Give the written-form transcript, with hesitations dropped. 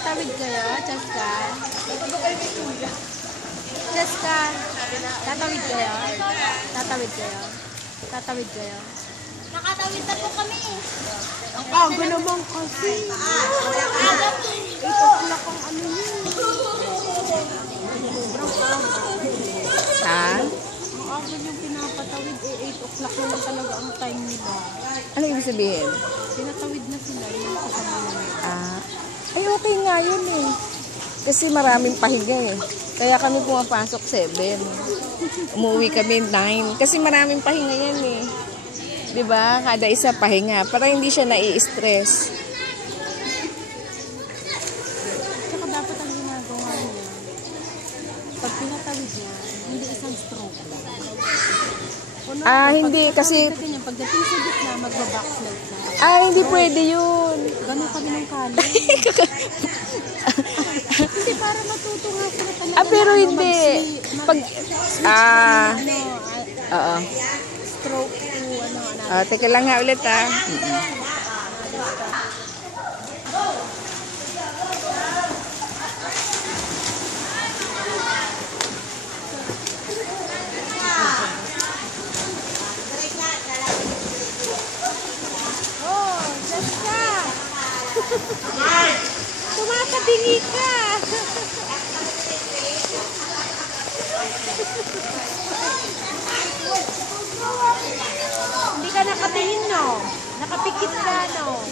Tatawid kayo, Cheska? Cheska, tatawid kayo? Tatawid kayo? Tatawid kayo? Nakatawid na po kami. Ang aga naman kasi. 8 o'clock ang ano yun. Sobrang aga. Ha? Ang aga yung pinapatawid, 8 o'clock naman talaga ang time nila. Ano ibig sabihin? Tinatawid na sila, yung kasama nila. Ay, okay nga yun eh. Kasi maraming pahiga eh. Kaya kami pumapasok 7. Umuwi kami 9. Kasi maraming pahinga yan eh. 'Di ba? Kada isa pahinga para hindi siya nai-stress. Tsaka dapat ang ginagawa niya, pag pinatawid niya, hindi isang stroke lang. Hindi kasi pagdating sa gitna, magbabackslide na. Hindi pwede yun. Ganun kami ng kali. Hindi, para matuto nga sila talaga. Pero hindi. Pag oo. Stroke to Teka lang nga ulit Oh, Cheska! Tumatabingi ka! Hindi ka nakatingin, no? Nakapikit ka, no?